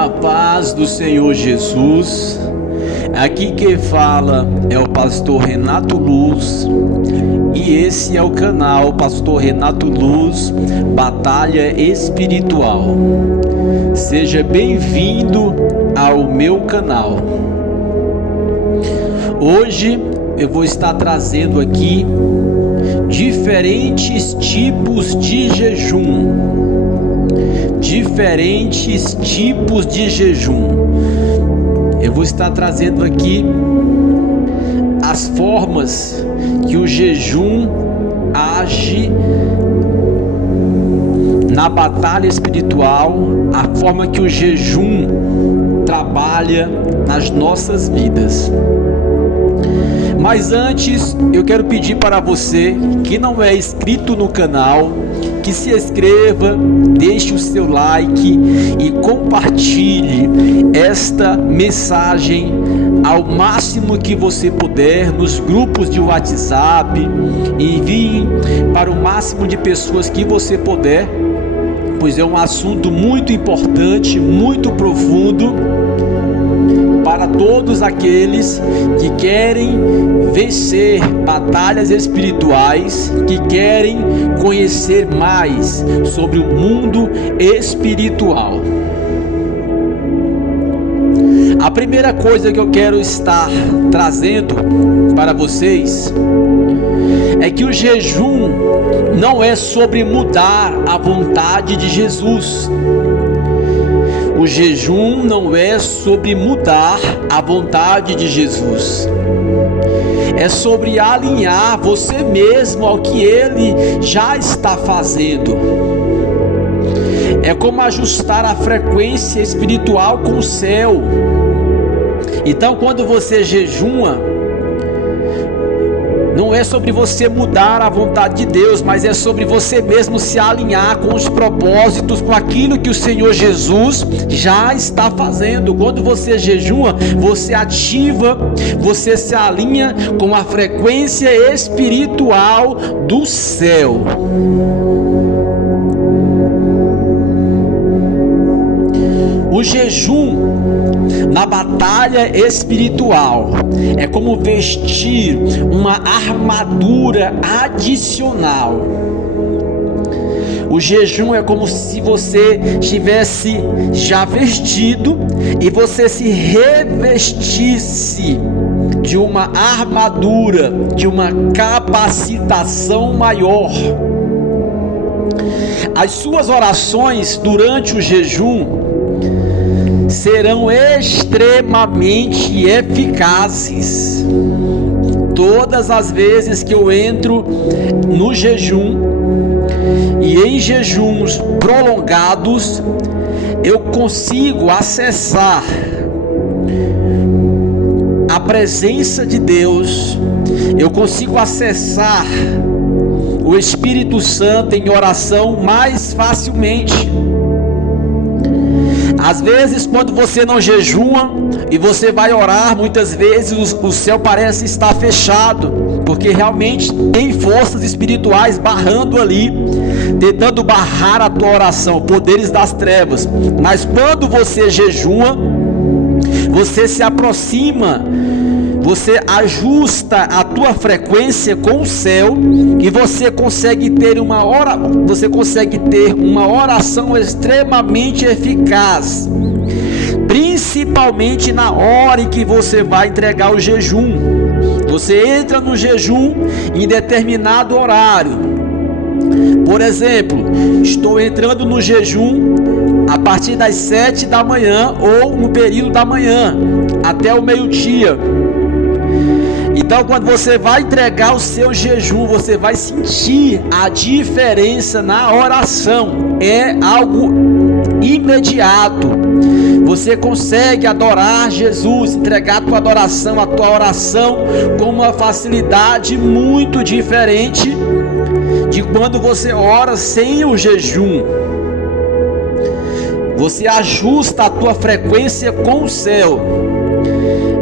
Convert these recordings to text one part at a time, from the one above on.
Na paz do Senhor Jesus, aqui quem fala é o pastor Renato Luz e esse é o canal Pastor Renato Luz, Batalha Espiritual. Seja bem-vindo ao meu canal. Hoje eu vou estar trazendo aqui diferentes tipos de jejum. Diferentes tipos de jejum. Eu vou estar trazendo aqui as formas que o jejum age na batalha espiritual, a forma que o jejum trabalha nas nossas vidas. Mas antes, eu quero pedir para você que não é inscrito no canal, que se inscreva, deixe o seu like e compartilhe esta mensagem ao máximo que você puder nos grupos de WhatsApp. Envie para o máximo de pessoas que você puder, pois é um assunto muito importante, muito profundo, para todos aqueles que querem vencer batalhas espirituais, que querem conhecer mais sobre o mundo espiritual. A primeira coisa que eu quero estar trazendo para vocês é que o jejum não é sobre mudar a vontade de Jesus. O jejum não é sobre mudar a vontade de Jesus. É sobre alinhar você mesmo ao que Ele já está fazendo. É como ajustar a frequência espiritual com o céu. Então, quando você jejuma, não é sobre você mudar a vontade de Deus, mas é sobre você mesmo se alinhar com os propósitos, com aquilo que o Senhor Jesus já está fazendo. Quando você jejuma, você ativa, você se alinha com a frequência espiritual do céu. O jejum na batalha espiritual é como vestir uma armadura adicional. O jejum é como se você tivesse já vestido e você se revestisse de uma armadura, de uma capacitação maior. As suas orações durante o jejum serão extremamente eficazes. Todas as vezes que eu entro no jejum e em jejuns prolongados, eu consigo acessar a presença de Deus, eu consigo acessar o Espírito Santo em oração mais facilmente. Às vezes, quando você não jejua e você vai orar, muitas vezes o céu parece estar fechado, porque realmente tem forças espirituais barrando ali, tentando barrar a tua oração, poderes das trevas. Mas quando você jejua, você se aproxima, você ajusta a tua frequência com o céu e você consegue ter uma oração extremamente eficaz, principalmente na hora em que você vai entregar o jejum. Você entra no jejum em determinado horário. Por exemplo, estou entrando no jejum a partir das 7 da manhã ou no período da manhã até o meio-dia. Então, quando você vai entregar o seu jejum, você vai sentir a diferença na oração. É algo imediato. Você consegue adorar Jesus, entregar a tua adoração, a tua oração com uma facilidade muito diferente de quando você ora sem o jejum. Você ajusta a tua frequência com o céu.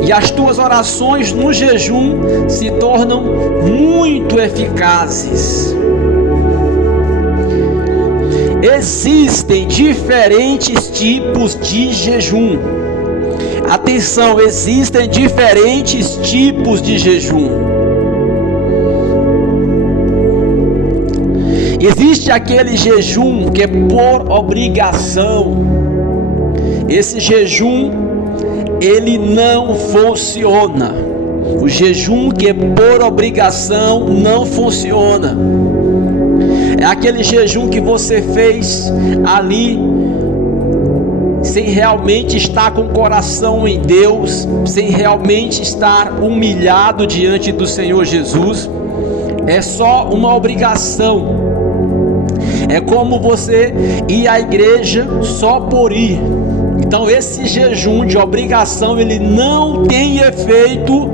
E as tuas orações no jejum se tornam muito eficazes. Existem diferentes tipos de jejum. Atenção, existem diferentes tipos de jejum. Existe aquele jejum que é por obrigação. Esse jejum, ele não funciona. O jejum que é por obrigação não funciona. É aquele jejum que você fez ali sem realmente estar com o coração em Deus, sem realmente estar humilhado diante do Senhor Jesus. É só uma obrigação. É como você ir à igreja só por ir. Então esse jejum de obrigação, ele não tem efeito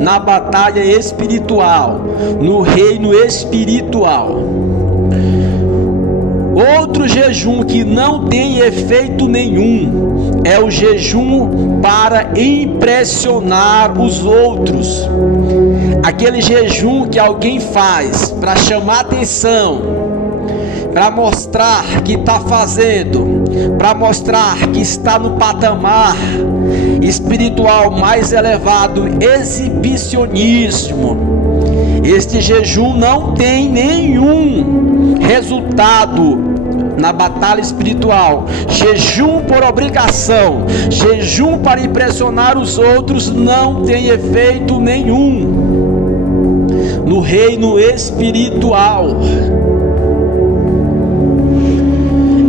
na batalha espiritual, no reino espiritual. Outro jejum que não tem efeito nenhum é o jejum para impressionar os outros. Aquele jejum que alguém faz para chamar atenção, para mostrar que está fazendo, para mostrar que está no patamar espiritual mais elevado, exibicionismo. Este jejum não tem nenhum resultado na batalha espiritual. Jejum por obrigação, jejum para impressionar os outros não tem efeito nenhum no reino espiritual.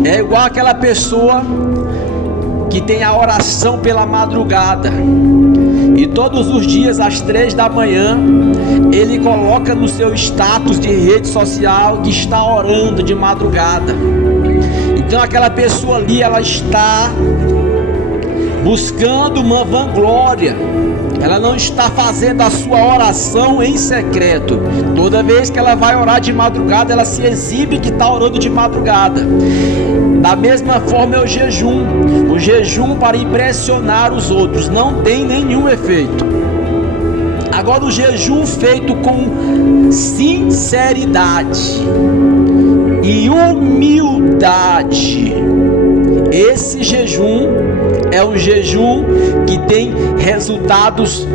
É igual aquela pessoa que tem a oração pela madrugada e todos os dias às 3 da manhã ele coloca no seu status de rede social que está orando de madrugada. Então aquela pessoa ali, ela está buscando uma vanglória. Ela não está fazendo a sua oração em secreto. Toda vez que ela vai orar de madrugada, ela se exibe que está orando de madrugada. Da mesma forma é o jejum. O jejum para impressionar os outros não tem nenhum efeito. Agora o jejum feito com sinceridade e humildade, esse jejum é um jejum que tem resultados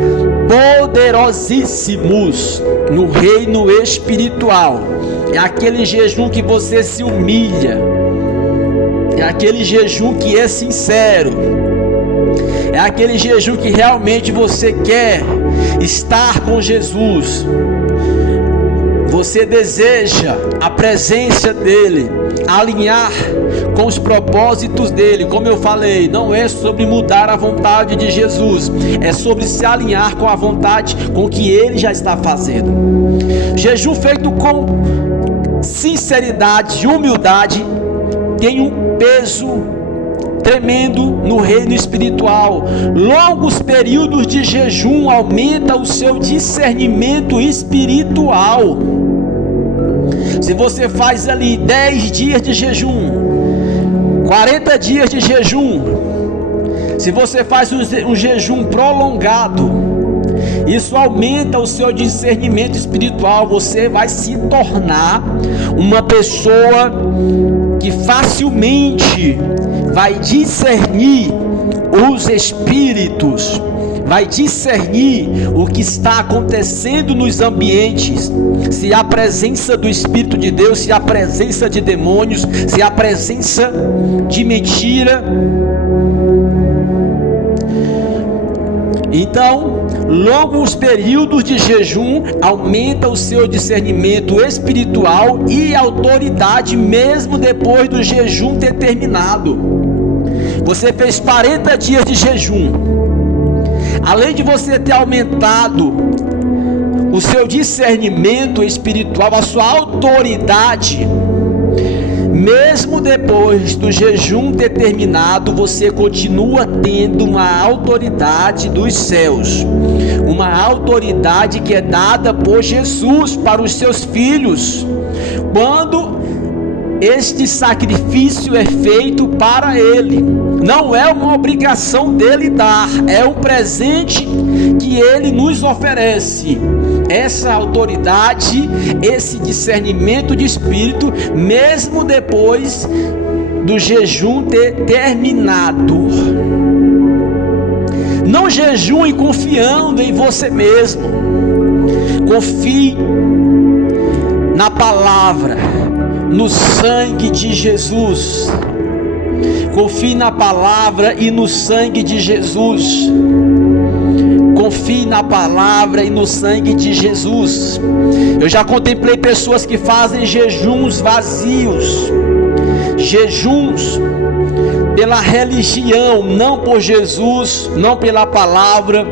poderosíssimos no reino espiritual. É aquele jejum que você se humilha, é aquele jejum que é sincero, é aquele jejum que realmente você quer estar com Jesus. Você deseja a presença dele, alinhar com os propósitos dele. Como eu falei, não é sobre mudar a vontade de Jesus, é sobre se alinhar com a vontade, com o que ele já está fazendo. Jejum feito com sinceridade e humildade tem um peso tremendo no reino espiritual. Longos períodos de jejum aumentam o seu discernimento espiritual. Se você faz ali 10 dias de jejum, 40 dias de jejum, se você faz um jejum prolongado, isso aumenta o seu discernimento espiritual. Você vai se tornar uma pessoa que facilmente vai discernir os espíritos, vai discernir o que está acontecendo nos ambientes, se há presença do Espírito de Deus, se há presença de demônios, se há presença de mentira. Então, longos períodos de jejum aumentam o seu discernimento espiritual e autoridade, mesmo depois do jejum ter terminado. Você fez 40 dias de jejum. Além de você ter aumentado o seu discernimento espiritual, a sua autoridade, mesmo depois do jejum ter terminado, você continua tendo uma autoridade dos céus, uma autoridade que é dada por Jesus para os seus filhos. Quando este sacrifício é feito para Ele. Não é uma obrigação dele dar, é um presente que Ele nos oferece. Essa autoridade, esse discernimento de espírito, mesmo depois do jejum ter terminado. Não jejue confiando em você mesmo. Confie na palavra, no sangue de Jesus. Confie na palavra e no sangue de Jesus. Confie na palavra e no sangue de Jesus. Eu já contemplei pessoas que fazem jejuns vazios, jejuns pela religião, não por Jesus, não pela palavra.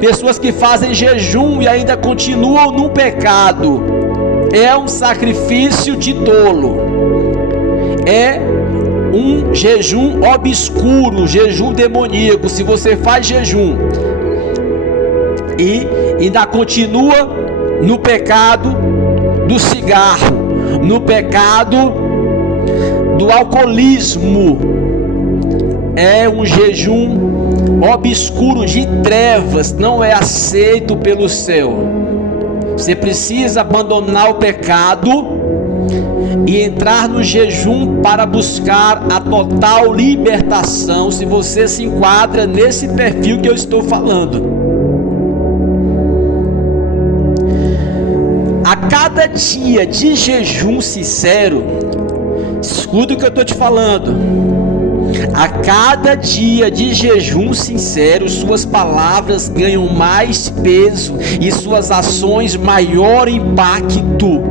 Pessoas que fazem jejum e ainda continuam no pecado. É um sacrifício de tolo. É um jejum obscuro, jejum demoníaco. Se você faz jejum e ainda continua no pecado do cigarro, no pecado do alcoolismo, é um jejum obscuro de trevas, não é aceito pelo céu. Você precisa abandonar o pecado e entrar no jejum para buscar a total libertação, se você se enquadra nesse perfil que eu estou falando. A cada dia de jejum sincero, escuta o que eu estou te falando. A cada dia de jejum sincero, suas palavras ganham mais peso e suas ações maior impacto.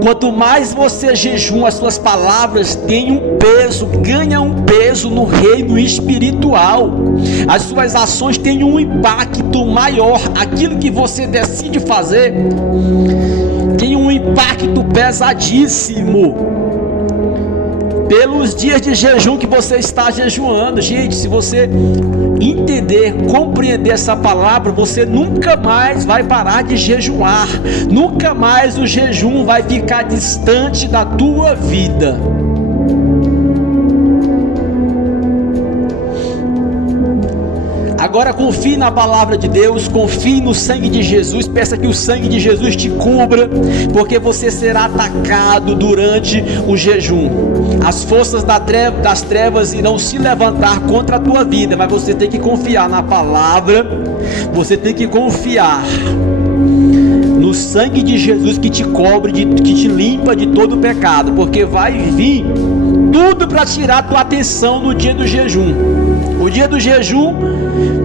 Quanto mais você jejum, as suas palavras ganham um peso no reino espiritual. As suas ações têm um impacto maior. Aquilo que você decide fazer tem um impacto pesadíssimo. Pelos dias de jejum que você está jejuando. Gente, se você entender, compreender essa palavra, você nunca mais vai parar de jejuar. Nunca mais o jejum vai ficar distante da tua vida. Agora confie na palavra de Deus, confie no sangue de Jesus, peça que o sangue de Jesus te cubra, porque você será atacado durante o jejum. As forças das trevas irão se levantar contra a tua vida, mas você tem que confiar na palavra, você tem que confiar no sangue de Jesus que te cobre, que te limpa de todo o pecado, porque vai vir tudo para tirar a tua atenção no dia do jejum. O dia do jejum,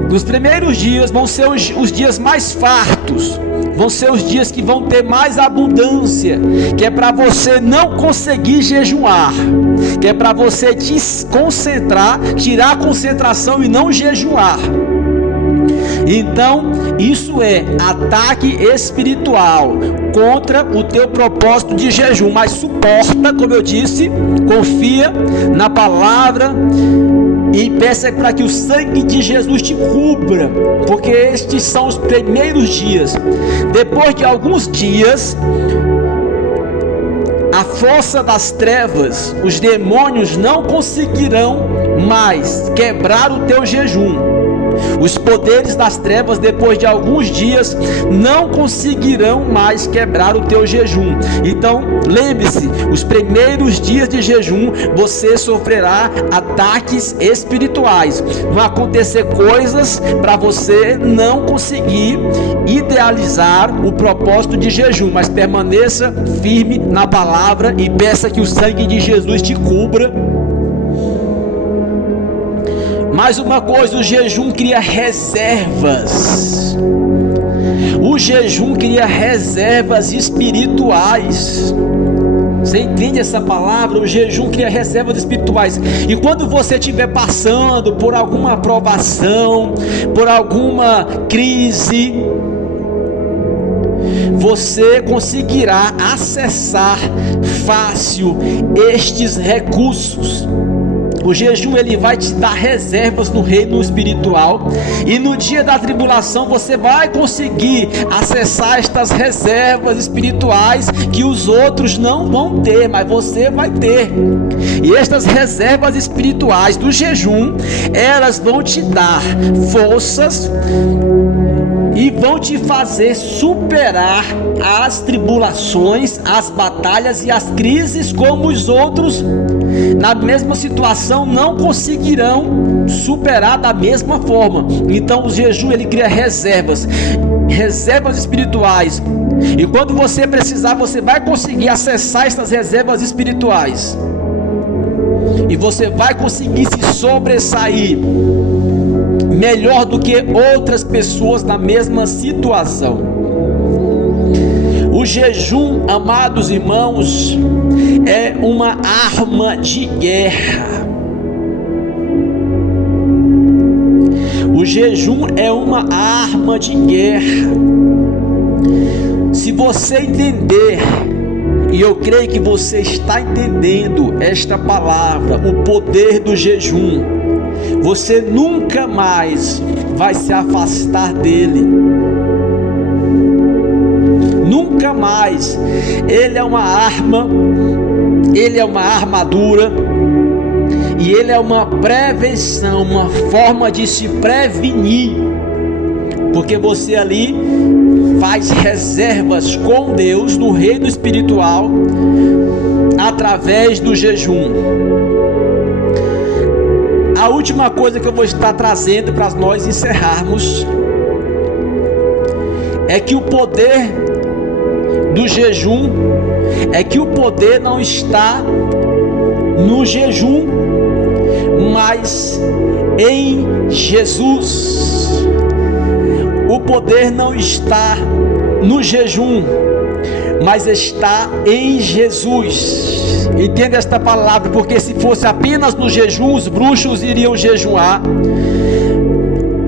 nos primeiros dias, vão ser os dias mais fartos, vão ser os dias que vão ter mais abundância, que é para você não conseguir jejuar, que é para você desconcentrar, tirar a concentração e não jejuar. Então, isso é ataque espiritual contra o teu propósito de jejum, mas suporta, como eu disse, confia na palavra e peça para que o sangue de Jesus te cubra, porque estes são os primeiros dias. Depois de alguns dias, a força das trevas, os demônios não conseguirão mais quebrar o teu jejum. Os poderes das trevas, depois de alguns dias, não conseguirão mais quebrar o teu jejum. Então, lembre-se, os primeiros dias de jejum, você sofrerá ataques espirituais. Vão acontecer coisas para você não conseguir idealizar o propósito de jejum, mas permaneça firme na palavra e peça que o sangue de Jesus te cubra. Mais uma coisa, o jejum cria reservas. O jejum cria reservas espirituais. Você entende essa palavra? O jejum cria reservas espirituais. E quando você estiver passando por alguma provação, por alguma crise, você conseguirá acessar fácil estes recursos. O jejum ele vai te dar reservas no reino espiritual, e no dia da tribulação você vai conseguir acessar estas reservas espirituais que os outros não vão ter, mas você vai ter. E estas reservas espirituais do jejum, elas vão te dar forças e vão te fazer superar as tribulações, as batalhas e as crises, como os outros na mesma situação não conseguirão superar da mesma forma. Então o jejum ele cria reservas espirituais, e quando você precisar, você vai conseguir acessar essas reservas espirituais, e você vai conseguir se sobressair melhor do que outras pessoas na mesma situação. O jejum, amados irmãos, é uma arma de guerra. O jejum é uma arma de guerra. Se você entender, e eu creio que você está entendendo esta palavra, o poder do jejum, você nunca mais vai se afastar dele. Nunca mais. Ele é uma arma, ele é uma armadura, e ele é uma prevenção, uma forma de se prevenir, porque você ali faz reservas com Deus no reino espiritual através do jejum. A última coisa que eu vou estar trazendo para nós encerrarmos é que o poder do jejum é que o poder não está no jejum, mas em Jesus. O poder não está no jejum, mas está em Jesus. Entenda esta palavra, porque se fosse apenas no jejum, os bruxos iriam jejuar,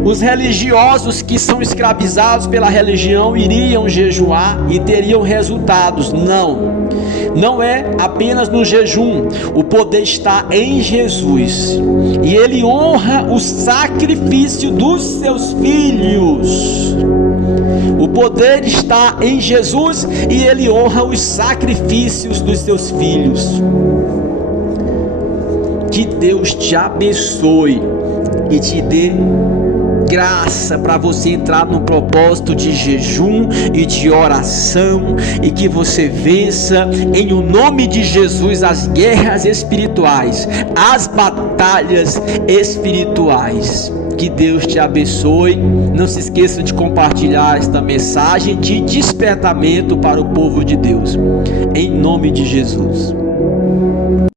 os religiosos que são escravizados pela religião iriam jejuar e teriam resultados. Não é apenas no jejum, o poder está em Jesus, e Ele honra o sacrifício dos seus filhos. O poder está em Jesus, e Ele honra os sacrifícios dos seus filhos. Que Deus te abençoe e te dê graça para você entrar no propósito de jejum e de oração, e que você vença em o nome de Jesus as guerras espirituais, as batalhas espirituais. Que Deus te abençoe. Não se esqueça de compartilhar esta mensagem de despertamento para o povo de Deus, em nome de Jesus.